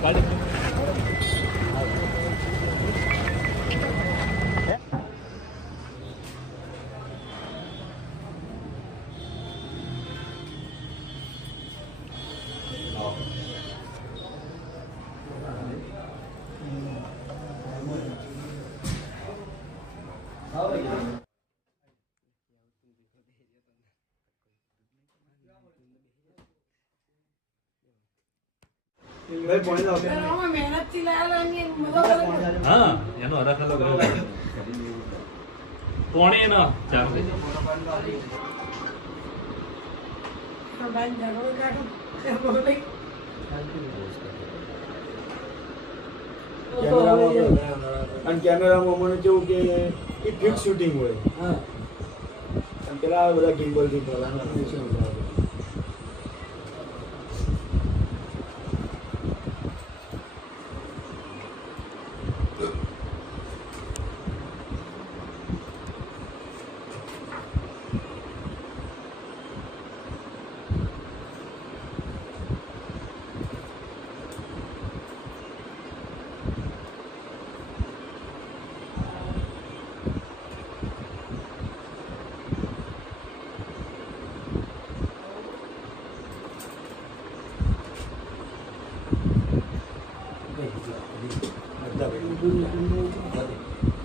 管理 હા એનો અલગ પોણી. કેમેરામાં અને કેમેરામાં મને કેવું કે એ ફિક્સ શૂટિંગ હોય. અને પેલા આ બધા ગિમ્બલ ગિમ્બલ આના શું હોય? બધા ભાઈ.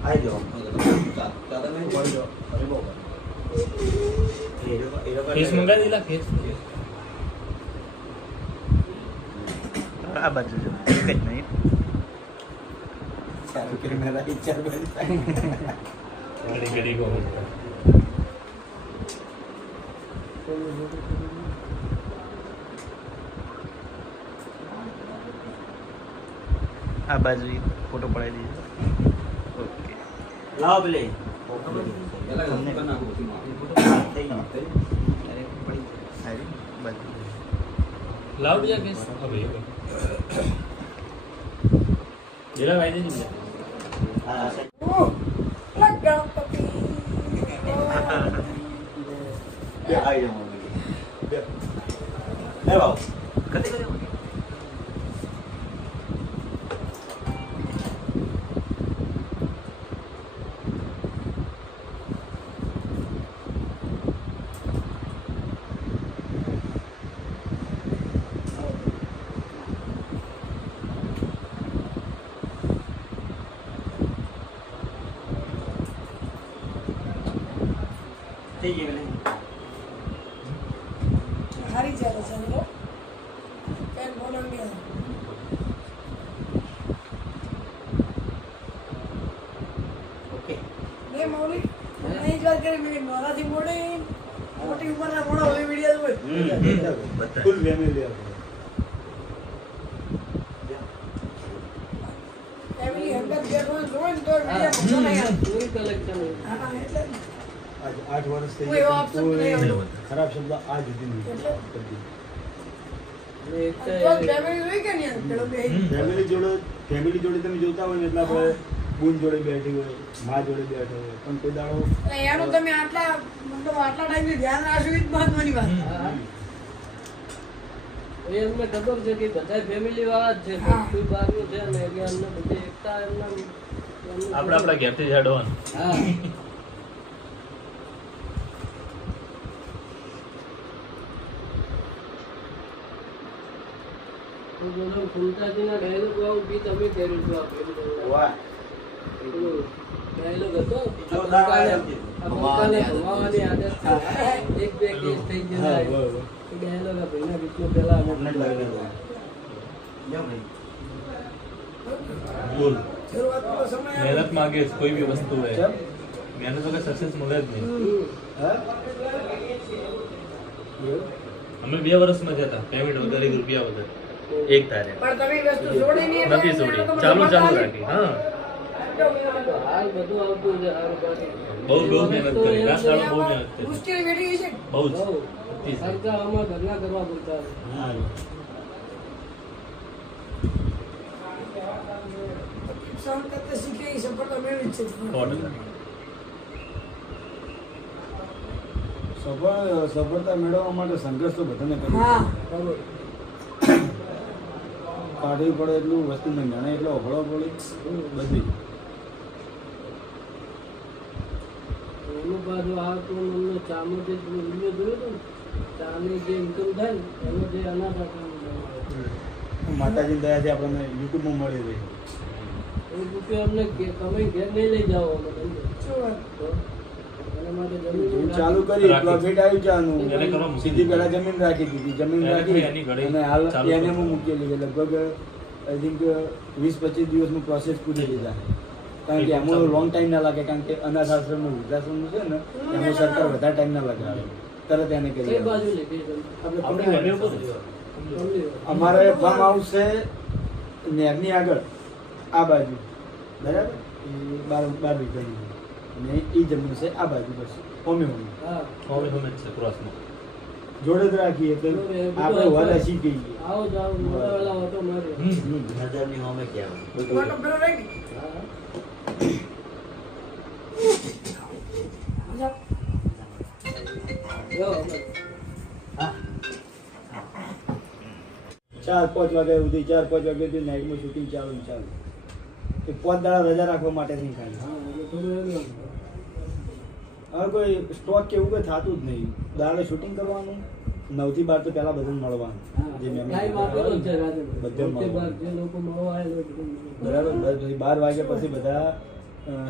આઈ જાઓ. મળી જાઓ. અરે બહુ. ફેસ મંગાવી દીધા ફેસ આ જો એક જ બાજુ ઘડી ઘડી કહો આ બાજુ ફોટો પડાવી દીધો. ઓકે લાવો પેલે. બાજુ. લાવ બીજા ભાઈ હવે. જેલા ભાઈ દેજો. હા, સાહેબ. ઓહ, બે. આઈ બે. લે કર્યો થઈ ગઈ પેલી. હારી ચાલે છે એમ તો. પેન બોલો નહીં આવે. ઓકે. બે મૌલિક અહીં કરી મેં મારાથી મોટી મોટી ઉંમરના મોડા હોય વીડિયો હોય ફૂલ ફેમિલી ફેમિલી હંગાત જોવે. ને વીડિયો નહીં. આજ આઠ વર્ષ થઈ ગયા. ખરાબ શબ્દ આ જ ફેમિલી જોડે ફેમિલી જોડે તમે જોતા હોય ને એટલે આપણે બુન જોડે બેઠી હોય મા જોડે બેઠો હોય. પણ કોઈ દાડો એનું તમે આટલા મતલબ આટલા ટાઈમ ધ્યાન રાખશો એ જ મહત્વની વાત. એમને ખબર છે કે બધા ફેમિલી વાળા જ છે. કોઈ બહારનું છે ને એટલે અમને બધી એકતા એમના એમનું આપણા ઘેરથી જ હા. હું બોલું ફૂલતાજીના dialogue વાળું કર્યું હતું આ વાહ. મહેનત માંગે છે કોઈ બી વસ્તુ હોય કેમ? મહેનત વગર સક્સેસ મળે જ નહીં હમ. હા એવું? અમે બે વર્ષમાં જતા પેમેન્ટ વગર એક રૂપિયા વગર એક તારે પણ તમે એ વસ્તુ છોડી નહીં એટલે નથી એનો તો છોડી ચાલુ મતલબ ચાલુ નથી. રાખી હા બહુ બહુ મહેનત કરી. રાત બહુ મહેનત કરી. મુશ્કેલી વેઠી છે બહુ જ. બહુ. અતિ સારી. ખર્ચા આમાં ઘરના કરવા પડતા હા. સહન કરતા શીખે એ સફળતા મેળવી છે સફળ સફળતા મેળવવા માટે સંઘર્ષ તો બધાને કરવો. કાઢવી પડે એટલું વસ્તુ નહીં જાણે એટલો અભળો પડે. બધી. એનું આવતો અમને ચામાં જે વીડિયો જોયો હતો ચાની જે ઇન્કમ થાય ને એનો જે અનાથ આશ્રમ માતાજી દયાથી આપણને યુટ્યુબમાં મળી રહી. એ રૂપિયા અમને તમે ઘેર નહીં લઈ જાઓ અમે શું વાત? તો એના માટે જમીન હું ચાલુ કરી રાખી. આવ્યું ચાનું સીધી દીધી. જમીન રાખી દીધી. જમીન રાખી અને હાલ એને મૂકેલી લીધી લગભગ આઈ થિંક વીસ પચીસ દિવસનું પ્રોસેસ પૂરી લીધા કારણ કે એમાં લોંગ ટાઈમ ના લાગે કારણ કે અનાથ આશ્રમનું વૃદ્ધાશ્રમ છે ને એમાં સરકાર વધારે ટાઈમ ના લગાવે તરત એને કરી. અમારે ફાર્મ હાઉસ છે નેરની આગળ આ બાજુ. બરાબર? એ બાર બાર વીઘાની. અને એ જમીન છે આ બાજુ બસ. હોમે હોમે. હા. હોમે જ છે ક્રોસમાં જોડે જ રાખીએ એટલે આપણે વાલા શીખી ગઈએ આવો જાવ મોટા વાલા ઓટો મારે. હમ. નજરની હોમે ક્યાં ટોમેટો ચાર પાંચ વાગ્યા સુધી ચાર પાંચ વાગ્યા સુધી નાઇટમાં શૂટિંગ ચાલુ ચાલુ. એ પાંચ દાડા રજા રાખવા માટે નહીં ખાલી. હવે કોઈ સ્ટોક કે એવું કંઈ થતું જ નહીં. દાડે શૂટિંગ કરવાનું નવથી બાર તો પહેલા બધું મળવાનું. જે મેં ટાઈમ આપેલો જ છે રાતે બધે મળવાનું. બરાબર બાર વાગ્યા પછી બધા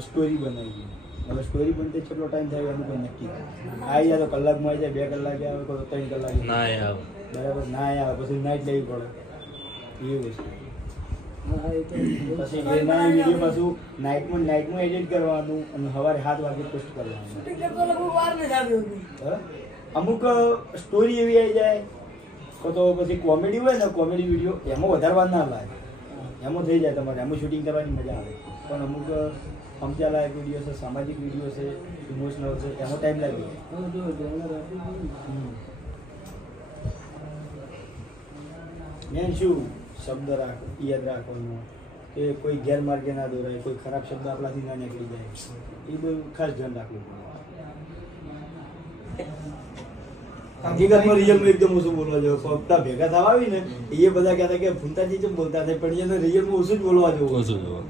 સ્ટોરી બનાવી હવે સ્ટોરી બનતે કેટલો ટાઈમ થાય એનું કોઈ નક્કી આવી જાય તો કલાકમાં આવી જાય બે કલાકે આવે કોઈ ત્રણ કલાકે. ના આવે. બરાબર ના આવે. પછી નાઇટ લેવી પડે. એવું છે એ તો પછી એના વીડિયો પાછું નાઇટમાં નાઇટમાં એડિટ કરવાનું અને સવારે સાત વાગે પોસ્ટ કરવાનું? અમુક સ્ટોરી એવી આવી જાય. કો તો પછી કોમેડી હોય ને કોમેડી વીડિયો એમાં વધારવા ના લાગે. એમાં થઈ જાય તમારે. એમાં શૂટિંગ કરવાની મજા આવે. પણ અમુક સમજ્યા લાયક વીડિયો છે સામાજિક વીડિયો છે ઇમોશનલ છે એમાં ટાઈમ લાગે. હા, જો ધ્યાન રાખી દીધું. મેન શું શબ્દ રાખ યાદ રાખવાનો? કે કોઈ ગેરમાર્ગે ના દોરાય કોઈ ખરાબ શબ્દ આપણાથી ના નીકળી જાય. એ બધું ખાસ ધ્યાન રાખવું હકીકતમાં રિયલમાં એકદમ ઓછું બોલવા જવું. ફક્ત ભેગા થવા આવી ને એ બધા કહેતા કે ફૂંતાજી જેમ બોલતા થાય પણ એને રિયલમાં ઓછું જ બોલવા જેવું. ઓછું જોવો.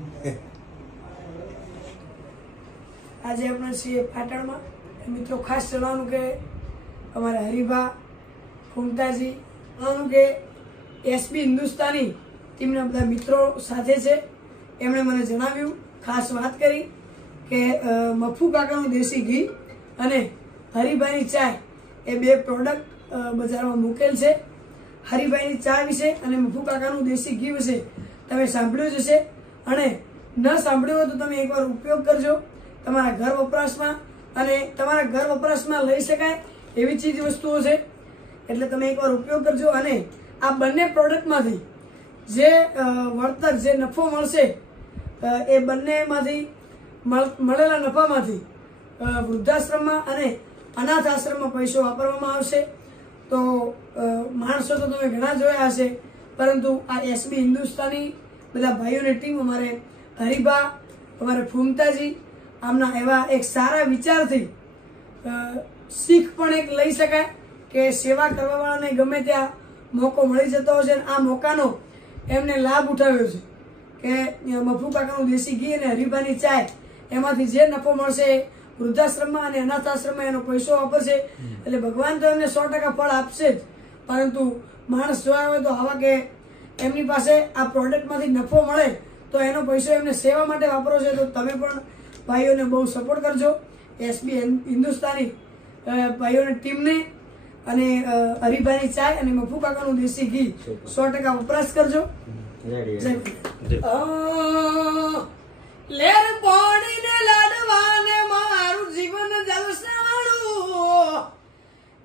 આજે આપણે છીએ પાટણમાં. મિત્રો ખાસ જણાવવાનું કે અમારા હરિભા ફૂમતાજી જણાવવાનું કે એસબી હિન્દુસ્તાની ટીમના બધા મિત્રો સાથે છે. એમણે મને જણાવ્યું, ખાસ વાત કરી કે મફુ કાકાનું દેશી ઘી અને હરિભાઈની ચાય એ બે પ્રોડક્ટ બજારમાં મૂકેલ છે. હરિભાઈની ચા વિશે અને મફુ કાકાનું દેશી ઘી વિશે તમે સાંભળ્યું જ હશે. અને ન સાંભળ્યું હોય તો તમે એકવાર ઉપયોગ કરજો. તમારા ઘર વપરાશમાં અને તમારા ઘર વપરાશમાં લઈ શકાય એવી ચીજ વસ્તુઓ છે. એટલે તમે એકવાર ઉપયોગ કરજો અને આ બંને પ્રોડક્ટમાંથી જે વળતર, જે નફો મળશે એ બંનેમાંથી મળ- મળેલા નફામાંથી વૃદ્ધાશ્રમમાં અને અનાથ આશ્રમમાં પૈસો વાપરવામાં આવશે. તો માણસો તો તમે ઘણા જોયા હશે, પરંતુ આ એસબી હિન્દુસ્તાની બધા ભાઈઓની ટીમ અમારે હરિભા, અમારે ફૂમતાજી આમના એવા એક સારા વિચારથી શીખ પણ એક લઈ શકાય કે સેવા કરવાવાળાને ગમે ત્યાં મોકો મળી જતો હોય છે અને આ મોકાનો એમને લાભ ઉઠાવ્યો છે કે મફુ કાકાનું દેશી ઘી અને હરિભાની ચાય એમાંથી જે નફો મળશે વૃદ્ધાશ્રમમાં અને અનાથાશ્રમમાં એનો પૈસો વાપરશે. એટલે ભગવાન તો એમને સો ટકા ફળ આપશે જ. પરંતુ માણસ જોયા હોય તો આવા કે એમની પાસે આ પ્રોડક્ટમાંથી નફો મળે તો એનો પૈસો એમને સેવા માટે વાપરો છે તો તમે પણ ભાઈઓને બહુ સપોર્ટ કરજો. એસબી હિન્દુસ્તાની ભાઈઓની ટીમને અને હરિભાઈ હરિભાઈની ચાય અને મફુ કાકાનું દેશી ઘી. સો ટકા વપરાશ કરજો. લેર પાણીને લાડવાને મારું જીવન જલસાવાળું.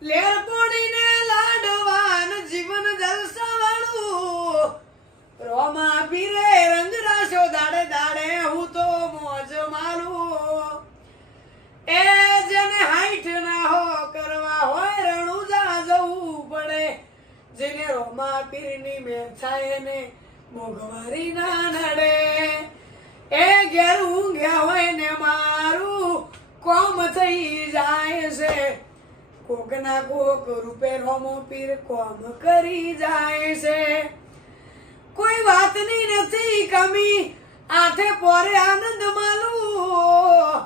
લેર પાણીને લાડવાન જીવન જલસાવાળું રોમા પીરે રંગ રાશો દાડે દાડે હું તો મોજ મારું એ જેને હાઈઠ ના હો કરવા હોય રણુજા જવું પડે જેને રોમા પીરની મેં થાય ને મોઘવારી ના નડે. એ ઘેર ઊંઘ્યા હોય ને મારું કોમ થઈ જાય છે. કોક ના કોક રૂપે રોમો પીર કોમ કરી જાય છે. કોઈ વાતની નથી કમી આઠે પોરે આનંદ માલું.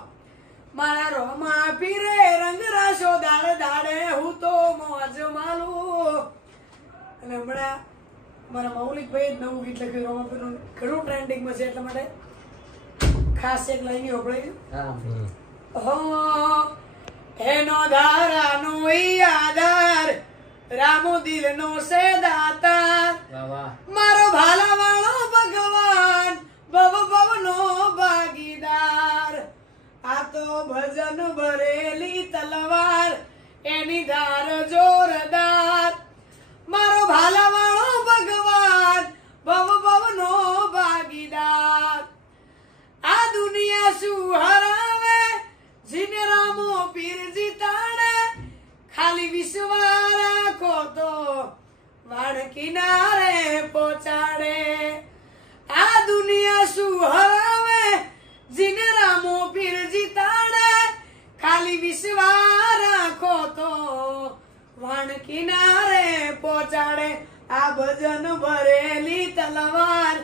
મારા રોમા પીરે રંગ રાશો દાડે દાડે હું તો મોજ માલું. અને હમણાં મારા મૌલિક ભાઈ જ નવું ગીત લખ્યું રોમા પીરનું ઘણું ટ્રેન્ડિંગમાં છે એટલા માટે ખાસ એક લાઈન વપરાય હો. એનો ધારાનો આધાર રામો દિલનો સે દાતા મારો ભાલા વાળો ભગવાન ભવ ભવનો ભાગીદાર. આ તો ભજન ભરેલી તલવાર એની ધાર જોરદાર. મારો ભાલા વાળો ભગવાન, ભવ ભવનો ભાગીદાર. આ દુનિયા શું હરાવે? જીને રામો પીર જીતાડે ખાલી વિશ્વા રાખો તો વાડ કિનારે પહોંચાડે. આ દુનિયા શું હરાવે? જીને રામો પીર જીતાડે ખાલી વાણ કિનારે પહોંચાડે. આ ભજન ભરેલી તલવાર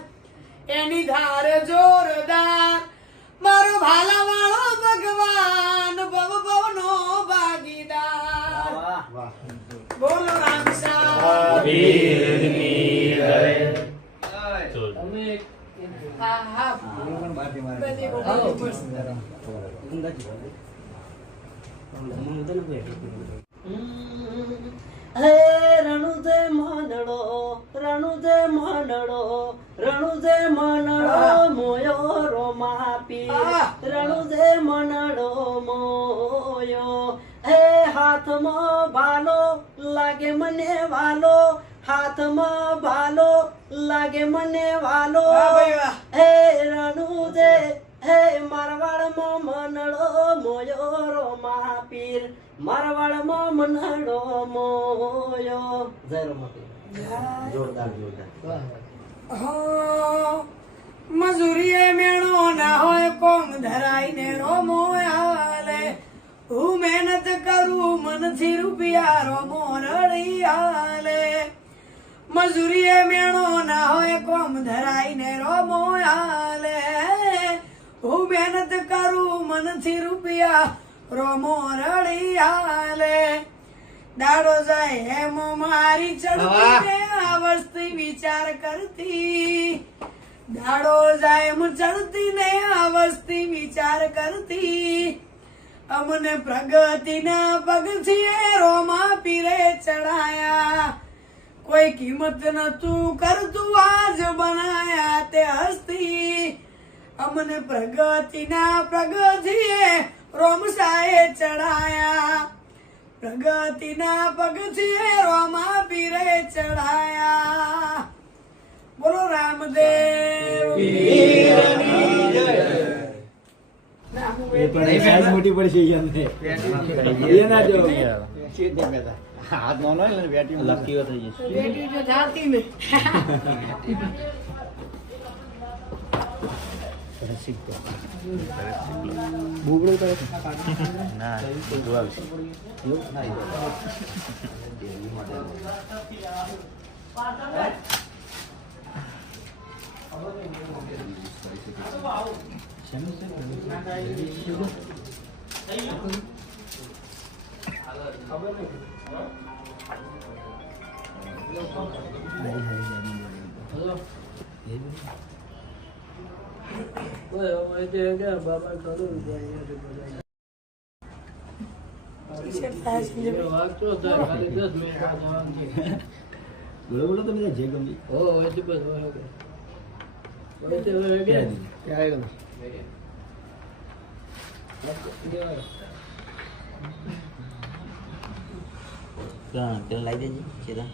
એની ધાર જોરદાર. મારો ભાલા વાળો ભગવાન ભવ ભવનો ભાગીદાર. બોલો રામ હા. હા બધી બહુ મસ્ત. હે રણુદે મંડળો રણુજે મનડો રણુજે મનડો મોયો આહ! રણુદે મંડળો મોયો. હે હાથમાં ભાલો લાગે મને વાલો. હાથમાં ભાલો લાગે મને વાલો. હે રણુદે હે મારવાડમાં મનડો મોયો માપીર પીર મારવાડમાં મનડો મોયો. જય રોમા પીર જોરદાર જોરદાર. મજૂરીએ મેણો ના હોય કોંગ ધરાઈ રોમો મોયાલે? હું મહેનત કરું મનથી રૂપિયા રોમો રડી હાલે. મજૂરીએ મેણો ના હોય કોમ ધરાઈને રોમો હાલે હું મહેનત કરું મનથી રૂપિયા રોમો રડી હાલે. દાડો જાય એમ મારી ચડતી ને આવસ્તી વિચાર કરતી. દાડો જાય એમ ચડતી ને આવસ્તી વિચાર કરતી. અમને પ્રગતિના પગથી રોમા પીરે ચડાયા. કોઈ કિંમત નતું કરતું આજ બનાયા તે હસ્તી. અમને પ્રગતિના પ્રગતિએ રોમસાએ ચડાયા. પ્રગતિના પગથિયે રોમા પીરે ચડાયા બોલો રામદેવ મોટી પડશે હાથ ને. લકી થઈ જશે બેટી જો જાતી ને બુબડો તો ના બધું આવશે બાબા કરું ટી-શર્ટ થાય છે ને. વાંચો થાય બોલો જે ગમી બસ પેલા લાવી દેજે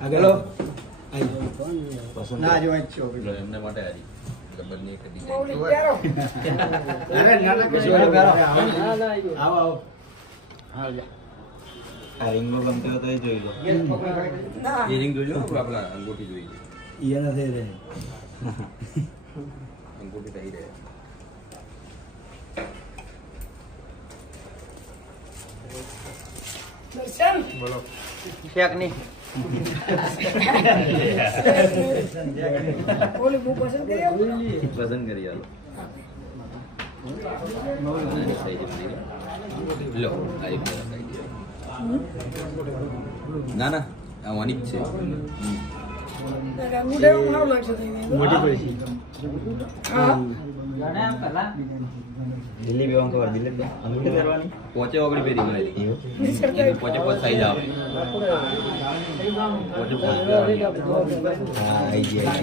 આગળ ના જો એમને માટે હારી. ડબલની એક ડિઝાઇન ના ના ના. ના, આવી. આવો આવો. આ રિંગનો ગમતો હોય તો એ જોઈ લો. ના. ઇયરિંગ જોજો આપણા અંગૂઠી જોઈ ઈ એના થઈ રહે. અંગૂઠી થઈ રહે. દર્શન? શેક નહીં પસંદ કરી આલો. લો. ના ના આ વાની જ છે. મોટી પડી હા જલેબી વાંકો વાર જલેબી અંગૂઠી કરવાની પોચે ઓગળી પેરી બનાવી પોચે પોચ થઈ જાવ પોચે પોચ હા આવી ગયા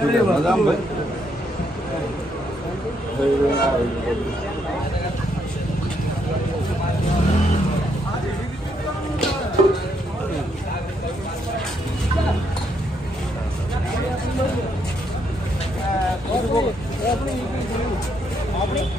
અરે બદામ ભાઈ આપણી આપણી